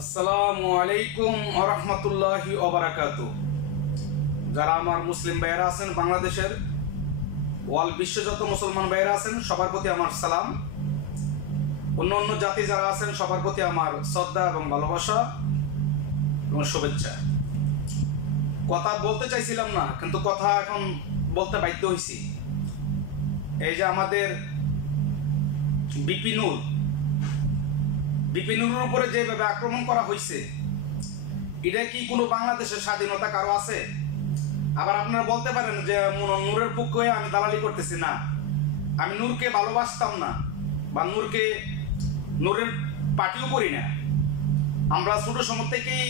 আসসালামু আলাইকুম ওয়া রাহমাতুল্লাহি ওয়া বারাকাতুহু। যারা আমার মুসলিম ভাইয়েরা আছেন বাংলাদেশের ওয়াল বিশ্ব যত মুসলমান ভাইয়েরা আছেন সবার প্রতি আমার সালাম। অন্য অন্য জাতি যারা আছেন সবার প্রতি আমার শ্রদ্ধা এবং ভালোবাসা এবং শুভেচ্ছা। কথা বলতে চাইছিলাম না, কিন্তু কথা এখন বলতে বাধ্য হয়েছি। এই যে আমাদের বিপিনুরের উপরে যেভাবে আক্রমণ করা হয়েছে, এটা কি কোনো বাংলাদেশের স্বাধীনতা কারো আছে? আবার আপনারা বলতে পারেন যে নূরের পক্ষে আমি দালালি করতেছি। না, আমি নূরকে ভালোবাসতাম না বা নূরের পার্টিও করি না। আমরা ছোট সময় থেকেই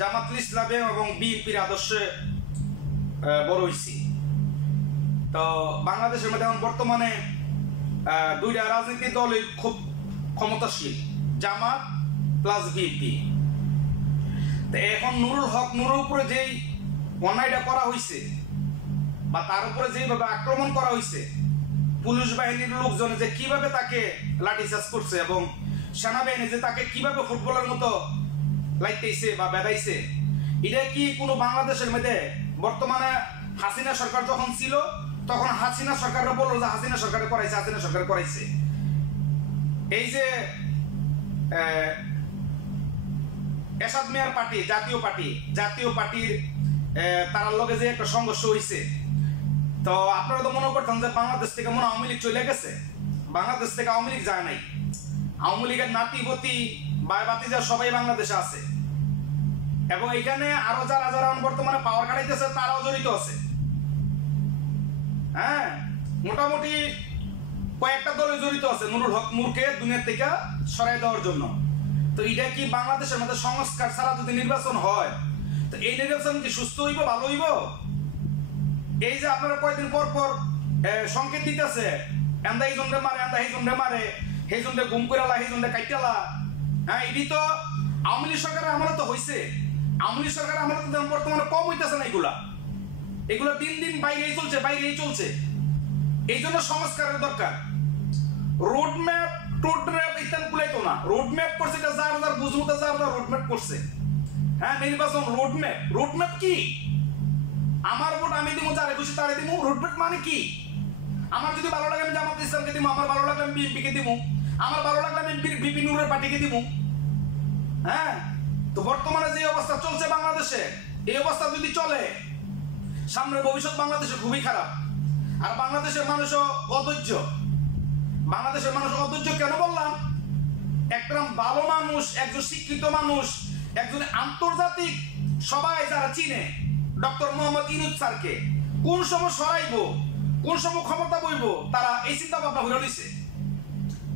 জামাতুল ইসলামে এবং বিএনপির আদর্শে বড় হয়েছি। তো বাংলাদেশের মধ্যে এখন বর্তমানে দুইটা রাজনৈতিক দলই খুব ক্ষমতাশীল, জামাত প্লাস বিএনপি। তো এখন নুরুল হক নূরের উপরে যেই অন্যায়টা করা হয়েছে বা তার উপরে যেভাবে আক্রমণ করা হয়েছে, পুলিশ বাহিনীর লোকজন যে কিভাবে তাকে লাঠিচার্জ করছে এবং সেনাবাহিনী যে তাকে কিভাবে ফুটবলের মতো লাইতেছে বা বেদাইছে, এটা কি কোনো বাংলাদেশের মধ্যে বর্তমানে হাসিনা সরকার যখন ছিল তখন হাসিনা সরকাররা বললো যে হাসিনা সরকারে করাইছে। এই যে এরশাদ মিয়ার পার্টি জাতীয় পার্টির তার লগে যে একটা সংঘর্ষ হয়েছে, তো আপনারা তো মনে করতেন যে বাংলাদেশ থেকে মনে আওয়ামী লীগ চলে গেছে। বাংলাদেশ থেকে আওয়ামী লীগ যায় নাই। আওয়ামী লীগের নাতিপতি বাতিজা সবাই বাংলাদেশে আছে এবং এখানে আরো যারা বর্তমানে পাওয়ার কাটাইতেছে তারাও জড়িত আছে। হ্যাঁ, মোটামুটি কয়েকটা দলে জড়িত আছে নুরুল হক নূরকে দুনিয়ার থেকে সরাই দেওয়ার জন্য। তো এটা কি বাংলাদেশের মধ্যে সংস্কার ছাড়া যদি নির্বাচন হয়, তো এই নির্বাচন কি সুস্থ হইব, ভালো হইব? এই যে আপনারা কয়েকদিন পর পর সংকেত দিতেছে, এন্দা এই জন্ডে মারে, এন্দা এই জন্ডে মারে, সেই জন্ডে গুম করালা, সেই জন্ডে কাইটালা। হ্যাঁ, এটি তো আওয়ামী লীগ সরকারের আমলে তো হয়েছে। আওয়ামী লীগ সরকারের আমলে তো বর্তমানে কম হইতেছে না। এগুলা দিন দিন বাইরেই চলছে। এই জন্য সংস্কারের দরকার। রোডম্যাপ ইত্যাদি কুলাইতো না। রোডম্যাপ করছে যার বুঝমতে যার রোডম্যাপ করছে। হ্যাঁ, নির্বাচন রোডম্যাপ কি? আমার ভোট আমি দিব, যারে খুশি তারে দিব। রোডম্যাপ মানে কি? আমার যদি ভালো লাগে আমি জামাত ইসলামকে দিব, আমার ভালো লাগলে আমি বিএনপিকে দিব, আমার ভালো লাগলে আমি বিপিনুরের পার্টিকে দিব। হ্যাঁ, তো বর্তমানে যে অবস্থা চলছে বাংলাদেশে, এই অবস্থা যদি চলে, সামনের ভবিষ্যৎ বাংলাদেশে খুবই খারাপ। আর বাংলাদেশের মানুষও অধৈর্য। কেন বললাম? একটা ভালো মানুষ, একজন শিক্ষিত মানুষ, একজন আন্তর্জাতিক সবাই যারা চিনে ডক্টর মোহাম্মদ ইউনূস স্যারকে কোন সময় সরাইব, কোন সময় ক্ষমতা বইব, তারা এই চিন্তা ভাবনা করে নিছে।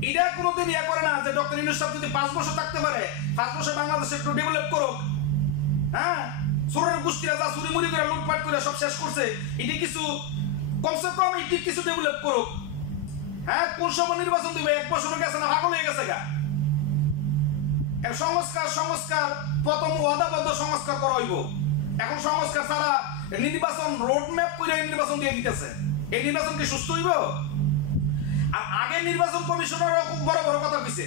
এটা কোনোদিন করে না যে ডক্টর ইউনূস স্যার যদি 5 বছর থাকতে পারে, 5 বছর বাংলাদেশে একটু ডেভেলপ করুক। হ্যাঁ, চোরের গোষ্ঠীরা যা চুরি করে লুটপাট করে সব শেষ করছে, এটি কিছু কমসে কম এটি কিছু ডেভেলপ করুক। হ্যাঁ, কোন সময় নির্বাচন দিবে? 1 বছর গেছে না, পাগল হয়ে গেছে গা। সংস্কার প্রথম ওয়াদাবদ্ধ সংস্কার করা হইব। এখন সংস্কার ছাড়া নির্বাচন রোডম্যাপ করে নির্বাচন দিয়ে দিতেছে। এই নির্বাচন কি সুস্থ হইব? আর আগে নির্বাচন কমিশনার খুব বড় কথা কইছে,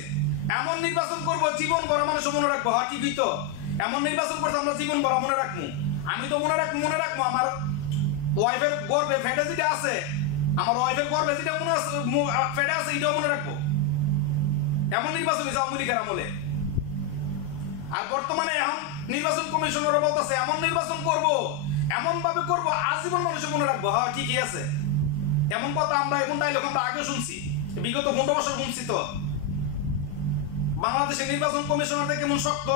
এমন নির্বাচন করব জীবন ভরা মানুষ মনে রাখবো। হ্যাঁ, ঠিকই তো, এমন নির্বাচন করতে আমরা জীবন ভরা মনে রাখবো। আমি তো মনে রাখবো আমার ওয়াইফের গর্বে ফেটে যেটা আছে, আমার ওয়াইফের গর্বে যেটা মনে আছে ফেটে আছে, এটাও মনে রাখবো। এমন নির্বাচন হয়েছে আওয়ামী লীগের আমলে। আর বর্তমানে এখন নির্বাচন কমিশনার বলতেছে এমন নির্বাচন করব, এমন ভাবে করব আজীবন মানুষ মনে রাখবো। হ্যাঁ, ঠিকই আছে। এমন কথা আমরা এখন ডাইলগ আমরা আগে শুনছি, বিগত 15 বছর শুনছি। তো বাংলাদেশের নির্বাচন কমিশনারদের কেমন শক্ত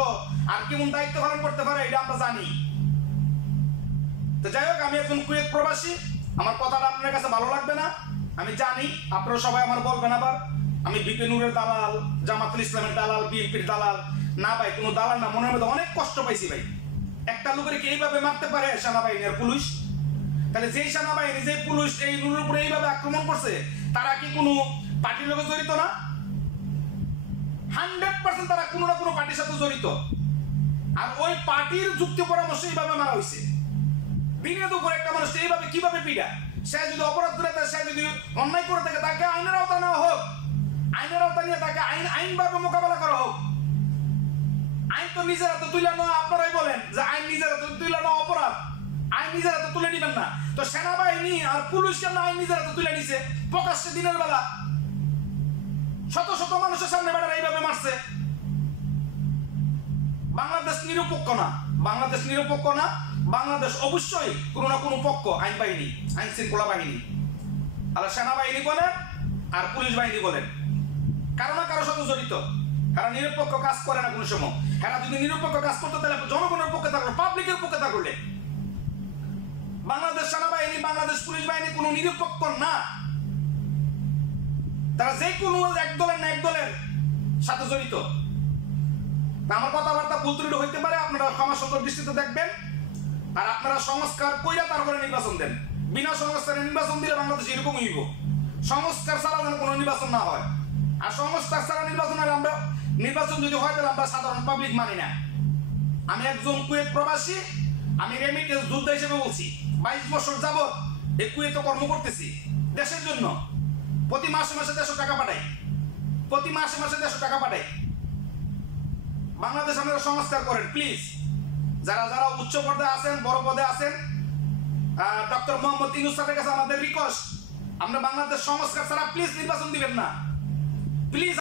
আর কেমন দায়িত্ব পালন করতে পারে এটা আমরা জানি। তো যাই হোক, আমি একজন কুয়েত প্রবাসী, আমার কথাটা আপনার কাছে ভালো লাগবে না আমি জানি। আপনারা সবাই আমার বলবেন আবার আমি বিপিনুরের দালাল, জামাতুল ইসলামের দালাল, বিএনপির দালাল। না ভাই, কোনো দালাল না। মনের মধ্যে অনেক কষ্ট পাইছি ভাই। একটা লোকের কি এইভাবে মারতে পারে সেনাবাহিনী আর পুলিশ? তাহলে যেই সেনাবাহিনী, যে পুলিশ এই নুরের উপরে এইভাবে আক্রমণ করছে, তারা কি কোনো পার্টির লোকে জড়িত না? 100% তারা কোনো না কোনো পার্টির সাথে জড়িত। আর ওই পার্টির যুক্তি পরামর্শ এইভাবে মারা হয়েছে। দিনে দুপুরে একটা মানুষ এইভাবে কিভাবে পিড়া? সে যদি অপরাধ করে থাকে, সে যদি অন্যায় করে থাকে, তাকে আইনের আওতা নেওয়া হোক। আইনের আওতা নিয়ে তাকে আইনভাবে মোকাবেলা করা হোক। আইন তো নিজের হাতে তুলে নেওয়া, আপনারাই বলেন যে আইন নিজের হাতে তুলে নেওয়া অপরাধ, আইন নিজের হাতে তুলে নিবেন না। তো সেনাবাহিনী আর পুলিশ কেন আইন নিজের হাতে তুলে নিছে প্রকাশ্যে দিনের বেলা? শত শত মানুষের সামনে বেড়ারা এইভাবে মারছে। বাংলাদেশ নিরপেক্ষ না, বাংলাদেশ নিরপেক্ষ না। বাংলাদেশ অবশ্যই কোনো না কোনো পক্ষ, আইন বাহিনী, আইন শৃঙ্খলা বাহিনী, আর সেনাবাহিনী বলেন আর পুলিশ বাহিনী বলেন, কারো না কারো সাথে জড়িত। এরা নিরপেক্ষ কাজ করে না কোনো সময়। এরা যদি নিরপেক্ষ কাজ করতে তাহলে জনগণের পক্ষে থাকলো, পাবলিকের পক্ষে থাকলে। বাংলাদেশ সেনাবাহিনী, বাংলাদেশ পুলিশ বাহিনী কোনো নিরপেক্ষ না। তারা যে কোনো এক দলের না এক দলের সাথে জড়িত। আমার কথাবার্তা ভুল ত্রুটি হইতে পারে, আপনারা ক্ষমা সুন্দর দৃষ্টিতে দেখবেন। আর আপনারা সংস্কার কইরা তারপরে নির্বাচন দেন। বিনা সংস্কারে নির্বাচন দিলে বাংলাদেশ এরকম হইব। সংস্কার ছাড়া যেন কোনো নির্বাচন না হয়। আর সংস্কার ছাড়া নির্বাচন হলে আমরা, নির্বাচন যদি হয় তাহলে আমরা সাধারণ পাবলিক মানি না। আমি একজন কুয়েত প্রবাসী, আমি রেমিটেন্স যোদ্ধা হিসেবে বলছি। 22 বছর যাবত এই কুয়েতে কর্ম করতেছি দেশের জন্য। প্রতি মাসে মাসে 100 টাকা পাঠাই, প্রতি মাসে মাসে 100 টাকা পাঠাই। বাংলাদেশ আপনারা সংস্কার করেন প্লিজ। যারা যারা উচ্চ পদে আছেন, বড় পদে আছেন, ডক্টর মোহাম্মদ ইউনূস স্যারের কাছে আমাদের রিকোয়েস্ট, আমরা বাংলাদেশ সংস্কার ছাড়া প্লিজ নির্বাচন দিবেন না, প্লিজ।